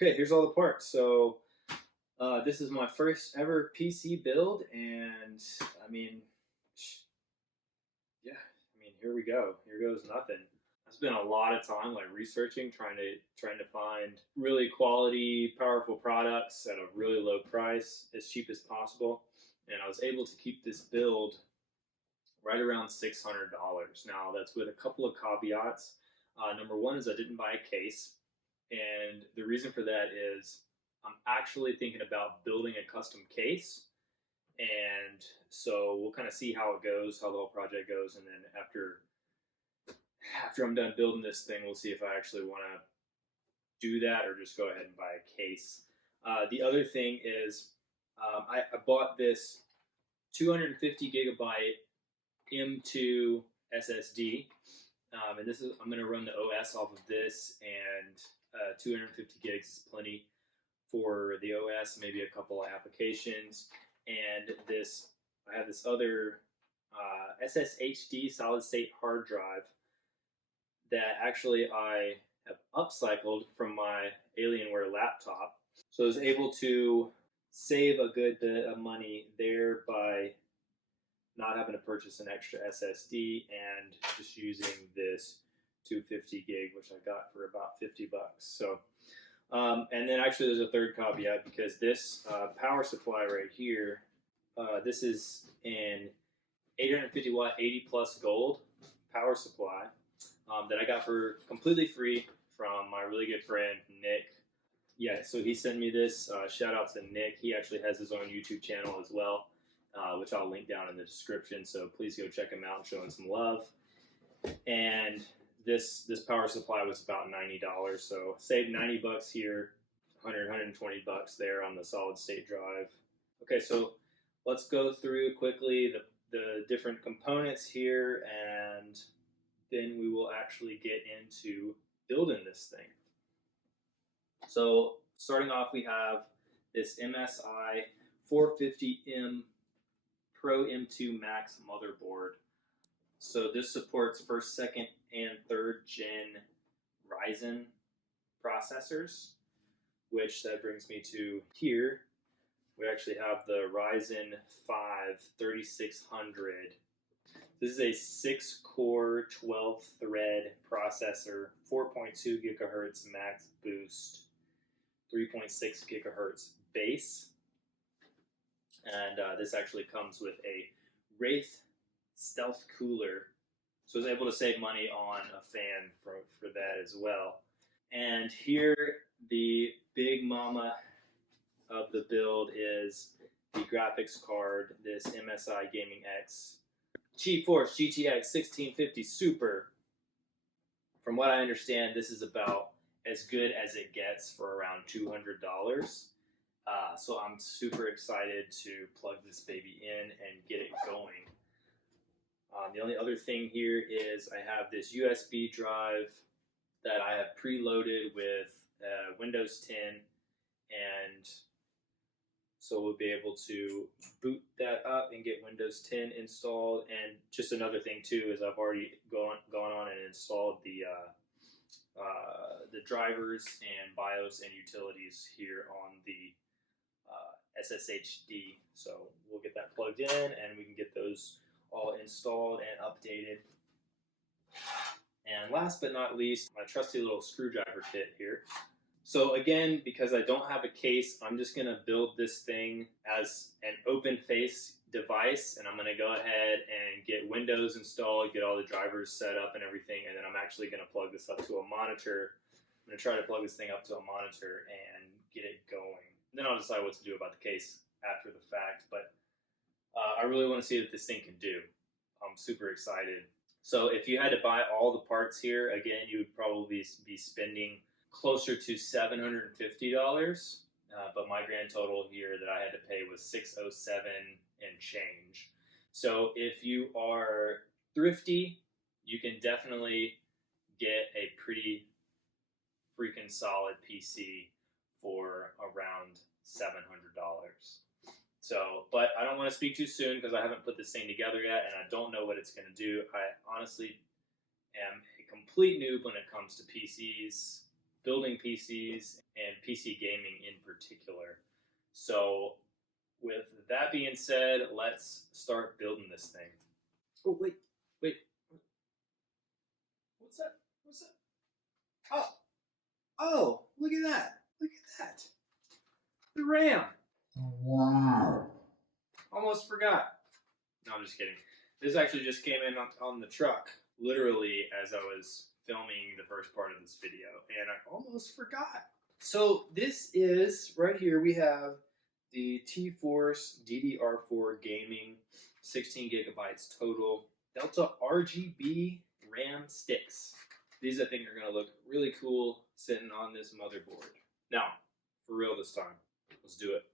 Okay, here's all the parts. So this is my first ever PC build, and I mean, yeah, here we go. Here goes nothing. I spent a lot of time like researching, trying to find really quality, powerful products at a really low price, as cheap as possible, and I was able to keep this build right around $600. Now that's with a couple of caveats. Number one is I didn't buy a case. And the reason for that is I'm actually thinking about building a custom case. And so we'll kind of see how it goes, how the whole project goes. And then after I'm done building this thing, we'll see if I actually want to do that or just go ahead and buy a case. The other thing is I bought this 250 gigabyte M2 SSD. And this is I'm going to run the OS off of this, and 250 gigs is plenty for the OS, maybe a couple of applications. And I have this other SSHD solid state hard drive that actually I have upcycled from my Alienware laptop. So I was able to save a good bit of money there by not having to purchase an extra SSD and just using this 250 gig, which I got for about 50 bucks. So, and then actually there's a third caveat because this power supply right here, this is an 850 watt 80 plus gold power supply that I got for completely free from my really good friend Nick. Yeah, so he sent me this. Shout out to Nick. He actually has his own YouTube channel as well, which I'll link down in the description. So please go check him out and show him some love. And this power supply was about $90. So saved 90 bucks here, 120 bucks there on the solid state drive. Okay, so let's go through quickly the different components here, and then we will actually get into building this thing. So starting off, we have this MSI 450M Pro M2 Max motherboard. So this supports first, second, and third gen Ryzen processors, which that brings me to here. We actually have the Ryzen 5 3600. This is a 6-core, 12-thread processor, 4.2 gigahertz max boost, 3.6 gigahertz base. And this actually comes with a Wraith stealth cooler, so I was able to save money on a fan for that as well. And here, the big mama of the build is the graphics card, this MSI Gaming X Geforce GTX 1650 Super. From what I understand, this is about as good as it gets for around $200. So I'm super excited to plug this baby in and get it going. The only other thing here is I have this USB drive that I have preloaded with Windows 10, and so we'll be able to boot that up and get Windows 10 installed. And just another thing too is I've already gone on and installed the drivers and BIOS and utilities here on the SSHD. So we'll get that plugged in and we can get those all installed and updated. And last but not least, my trusty little screwdriver kit here. So again, because I don't have a case, I'm just gonna build this thing as an open face device, and I'm gonna go ahead and get Windows installed, get all the drivers set up and everything, and then I'm actually gonna plug this up to a monitor. I'm gonna try to plug this thing up to a monitor and get it going. Then I'll decide what to do about the case after the fact, but I really want to see what this thing can do. I'm super excited. So if you had to buy all the parts here, again, you would probably be spending closer to $750, but my grand total here that I had to pay was $607 and change. So if you are thrifty, you can definitely get a pretty freaking solid PC for around $700. So, but I don't want to speak too soon because I haven't put this thing together yet and I don't know what it's going to do. I honestly am a complete noob when it comes to PCs. building PCs and PC gaming in particular. So with that being said, let's start building this thing. Oh, wait. What's that? Oh, look at that. The RAM. Wow. Almost forgot. No, I'm just kidding. This actually just came in on the truck, literally as I was filming the first part of this video, and I almost forgot. So this is, right here we have the Geforce DDR4 gaming, 16 gigabytes total, Delta RGB RAM sticks. These I think are going to look really cool sitting on this motherboard. Now, for real this time, let's do it.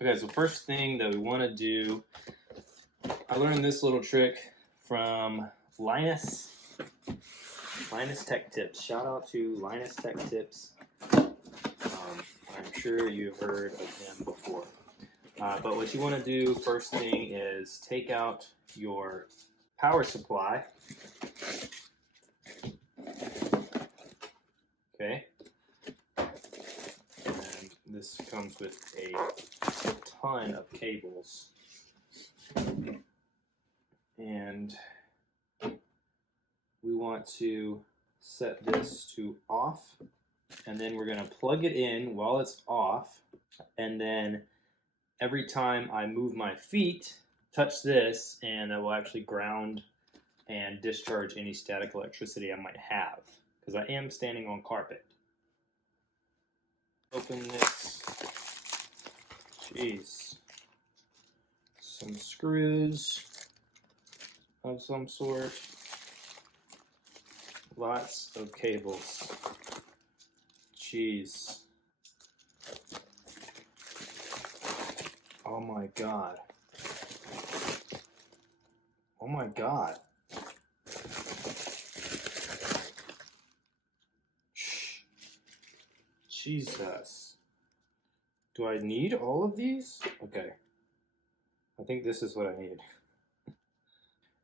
Okay, so first thing that we want to do, I learned this little trick from Linus Tech Tips. Shout out to Linus Tech Tips. I'm sure you've heard of him before. But what you want to do first thing is take out your power supply. Okay. And this comes with a ton of cables. And we want to set this to off, and then we're going to plug it in while it's off, and then every time I move my feet, touch this, and I will actually ground and discharge any static electricity I might have, because I am standing on carpet. Open this. Jeez. Some screws of some sort. Lots of cables. Jeez. Oh my god. Oh my god. Jesus. Do I need all of these? Okay. I think this is what I need.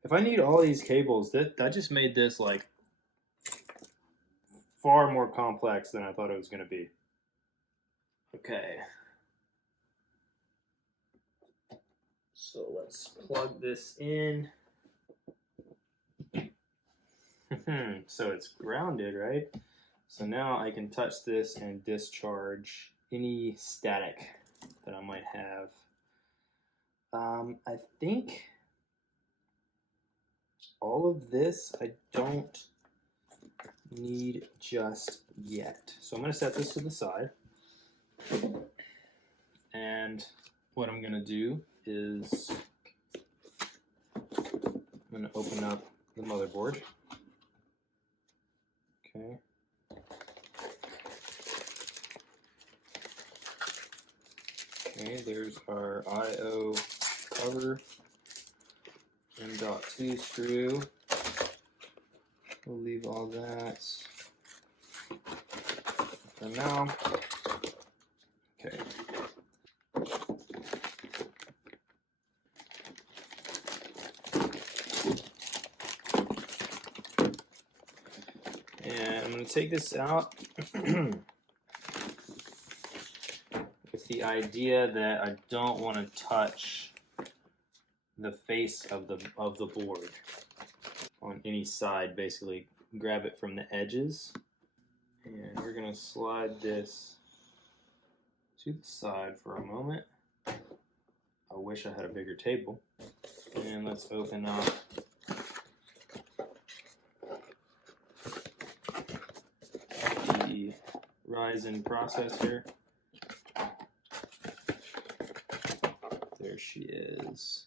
If I need all these cables, that just made this like far more complex than I thought it was going to be. Okay. So let's plug this in. So it's grounded, right? So now I can touch this and discharge any static that I might have. I think all of this I don't need just yet. So I'm going to set this to the side. And what I'm going to do is I'm going to open up the motherboard. Okay. Okay, there's our I/O cover, M.2 screw. We'll leave all that for now. Okay. And I'm going to take this out with the idea that I don't want to touch the face of the board on any side. Basically, grab it from the edges, and we're going to slide this to the side for a moment. I wish I had a bigger table. And let's open up the Ryzen processor. There she is.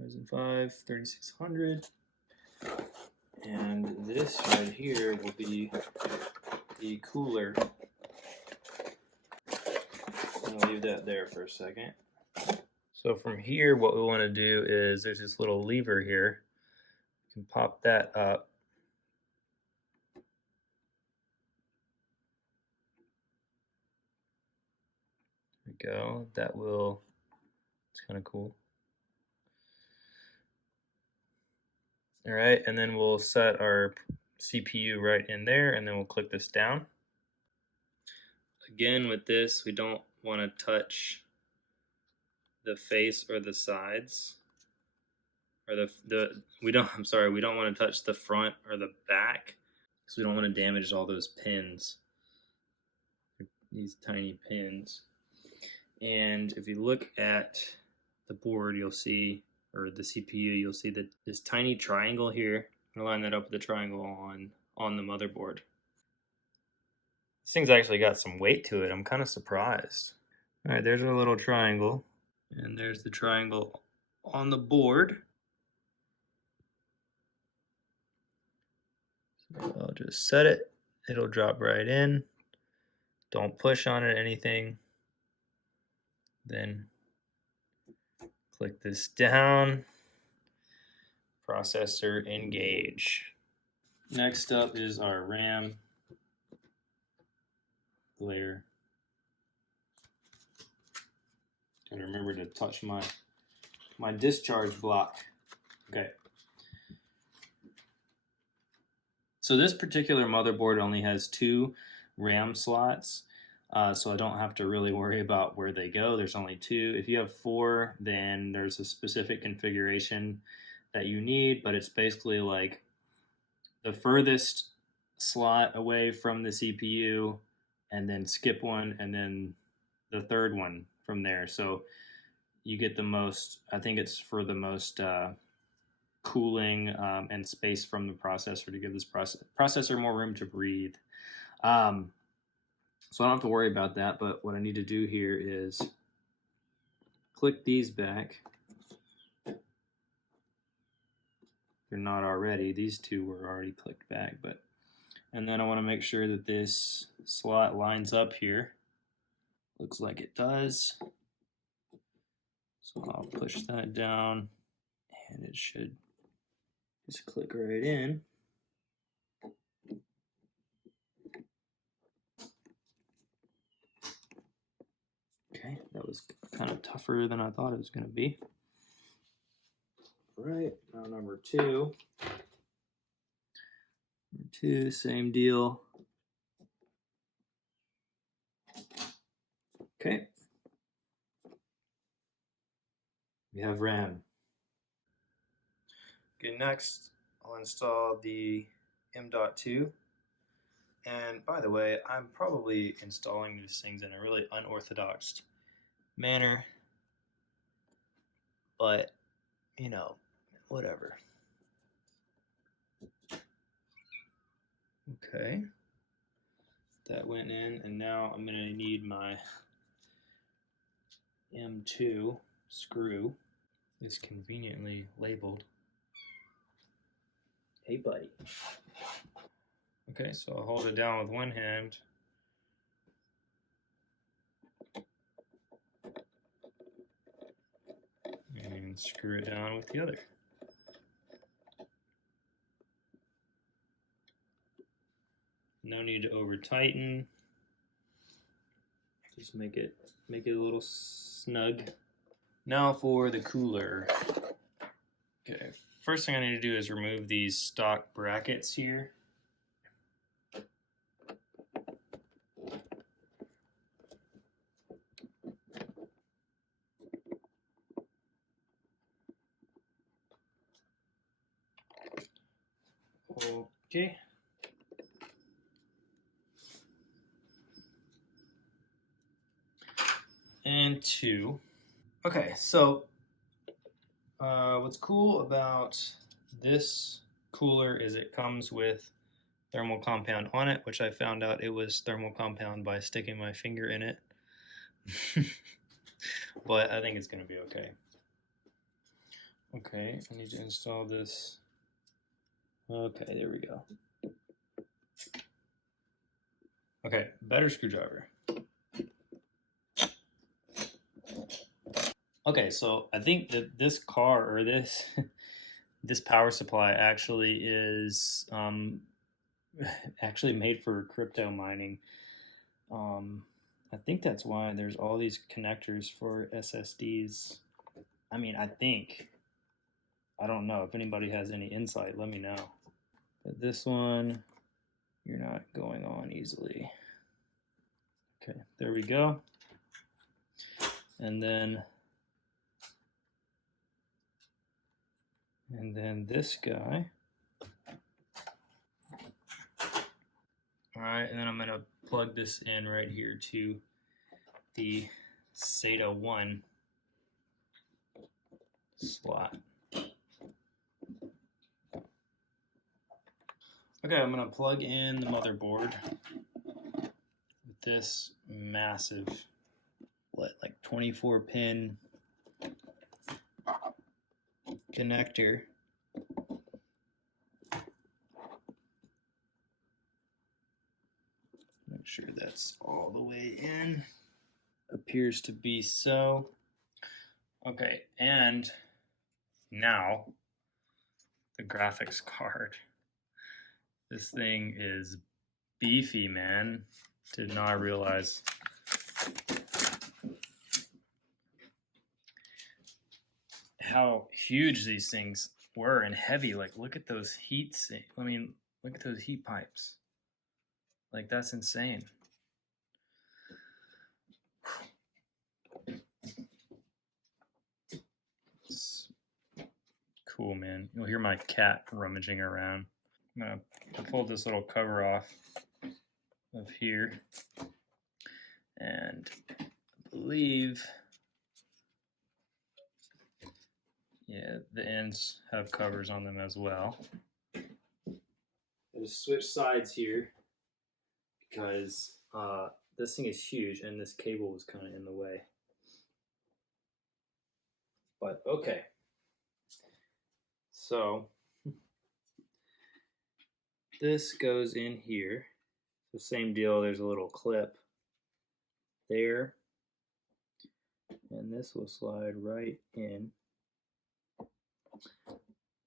Ryzen 5 3600. And this right here will be the cooler. I'll leave that there for a second. So from here, what we want to do is there's this little lever here. You can pop that up. go. That will, it's kind of cool. All right, and then we'll set our CPU right in there, and then we'll click this down. Again, with this, we don't want to touch the face or the sides, or we don't want to touch the front or the back, because we don't want to damage all those pins, these tiny pins. And if you look at the board, you'll see, or the CPU, you'll see that this tiny triangle here. I'm gonna line that up with the triangle on the motherboard. This thing's actually got some weight to it. I'm kind of surprised. All right, there's our little triangle, and there's the triangle on the board. So I'll just set it. It'll drop right in. Don't push on it, anything. Then click this down. Processor engage. Next up is our RAM layer. Gotta remember to touch my discharge block. Okay. So this particular motherboard only has 2 RAM slots, so I don't have to really worry about where they go. There's only 2. If you have 4, then there's a specific configuration that you need, but it's basically like the furthest slot away from the CPU, and then skip one, and then the third one from there. So you get the most, I think it's for the most cooling and space from the processor to give this processor more room to breathe. So I don't have to worry about that, but what I need to do here is click these back. They're not already. These 2 were already clicked back, but, and then I want to make sure that this slot lines up here. Looks like it does. So I'll push that down, and it should just click right in. Okay, that was kind of tougher than I thought it was going to be. All right, now number 2. Number 2, same deal. Okay. We have RAM. Okay, next I'll install the M.2. And by the way, I'm probably installing these things in a really unorthodox manner, but you know, whatever. Okay, that went in, and now I'm gonna need my M2 screw. Is conveniently labeled. Hey buddy. Okay, so I'll hold it down with one hand. And screw it down with the other. No need to over tighten. Just make it a little snug. Now for the cooler. Okay, first thing I need to do is remove these stock brackets here. Okay. And 2. Okay, so what's cool about this cooler is it comes with thermal compound on it, which I found out it was thermal compound by sticking my finger in it. But I think it's going to be okay. Okay, I need to install this. Okay, there we go. Okay, better screwdriver. Okay, so I think that this car, or this this power supply actually is actually made for crypto mining. I think that's why there's all these connectors for SSDs. I mean, I think. I don't know. If anybody has any insight, let me know. But this one, you're not going on easily. Okay, there we go. And then this guy. All right, and then I'm going to plug this in right here to the SATA 1 slot. Okay, I'm going to plug in the motherboard with this massive, like 24 pin connector. Make sure that's all the way in. Appears to be so. Okay, and now the graphics card. This thing is beefy, man. Did not realize how huge these things were and heavy. Like, look at those heats. I mean, look at those heat pipes. Like, that's insane. It's cool, man. You'll hear my cat rummaging around. I'm gonna pull this little cover off of here, and I believe, yeah, the ends have covers on them as well. I just switch sides here because this thing is huge and this cable was kind of in the way. But okay, so this goes in here. The same deal, there's a little clip there, and this will slide right in.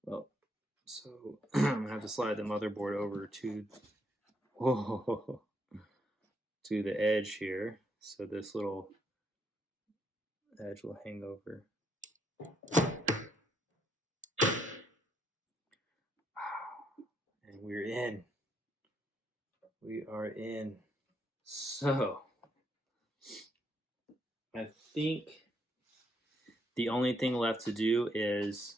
Well, so I'm gonna have to slide the motherboard over to the edge here, so this little edge will hang over. And we're in. We are in. So I think the only thing left to do is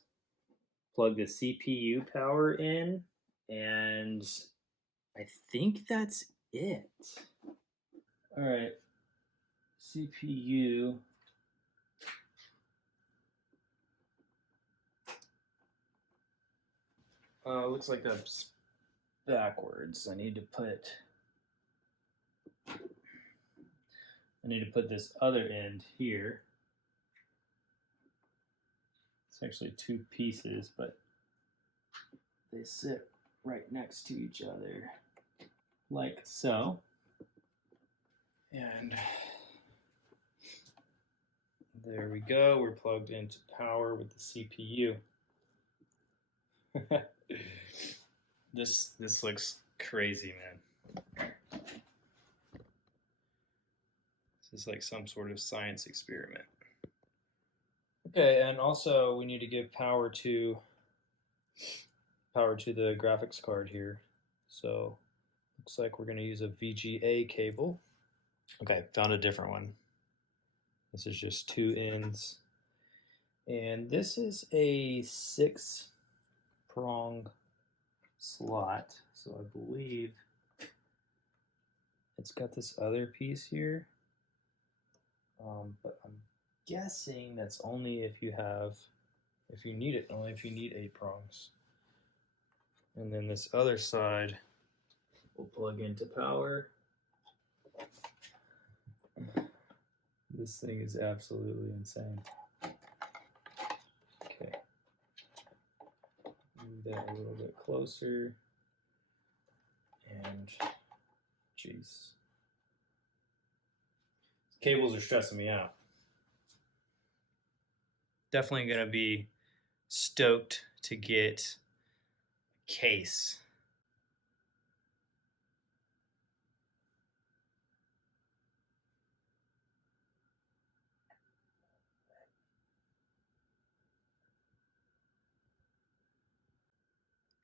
plug the CPU power in, and I think that's it. All right, CPU. Looks like that's backwards. I need to put this other end here. It's actually two pieces, but they sit right next to each other, like so. And there we go. We're plugged into power with the CPU. This looks crazy, man. This is like some sort of science experiment. Okay, and also we need to give power to the graphics card here. So looks like we're going to use a VGA cable. Okay, found a different one. This is just two ends. And this is a 6-prong slot. So I believe it's got this other piece here. But I'm guessing that's only if you need it, only if you need 8 prongs. And then this other side will plug into power. This thing is absolutely insane. Okay. Move that a little bit closer. And jeez. Cables are stressing me out. Definitely gonna be stoked to get a case.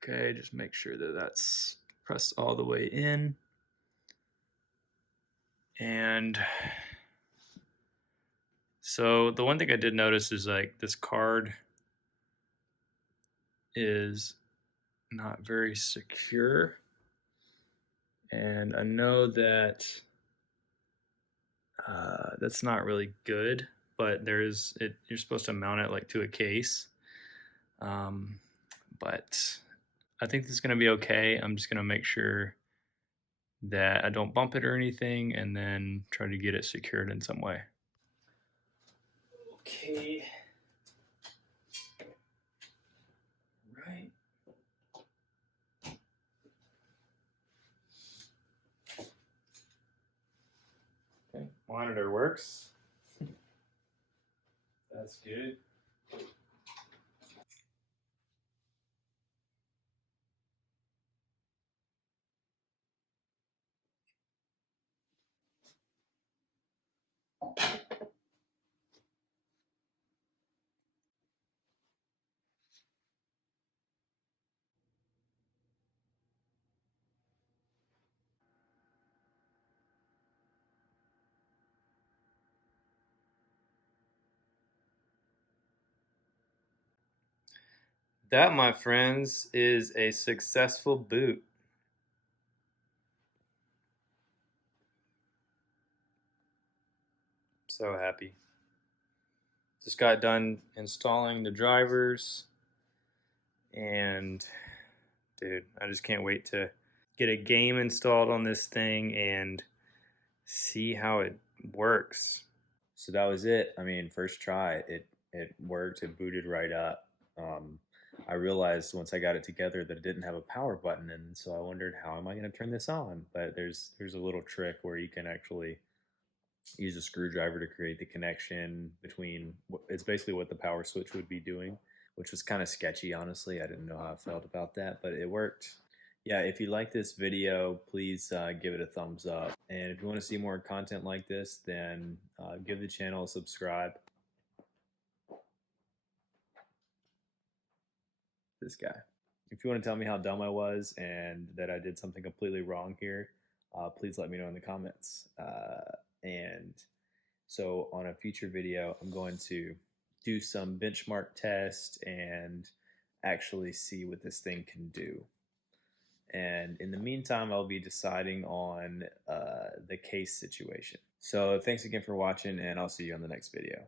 Okay, just make sure that that's pressed all the way in. And so the one thing I did notice is like this card is not very secure. And I know that that's not really good, but you're supposed to mount it like to a case. But I think this is gonna be okay. I'm just gonna make sure that I don't bump it or anything, and then try to get it secured in some way. Okay. Right. Okay. Monitor works. That's good. That, my friends, is a successful boot. So happy. Just got done installing the drivers, and dude, I just can't wait to get a game installed on this thing and see how it works. So that was it. I mean, first try, it worked. It booted right up. I realized once I got it together that it didn't have a power button, and so I wondered how am I going to turn this on. But there's a little trick where you can actually use a screwdriver to create the connection between. It's basically what the power switch would be doing, which was kind of sketchy, honestly. I didn't know how I felt about that, but it worked. Yeah, if you like this video, please give it a thumbs up. And if you want to see more content like this, then give the channel a subscribe. This guy. If you want to tell me how dumb I was and that I did something completely wrong here, please let me know in the comments. And so on a future video, I'm going to do some benchmark tests and actually see what this thing can do. And in the meantime, I'll be deciding on the case situation. So thanks again for watching, and I'll see you on the next video.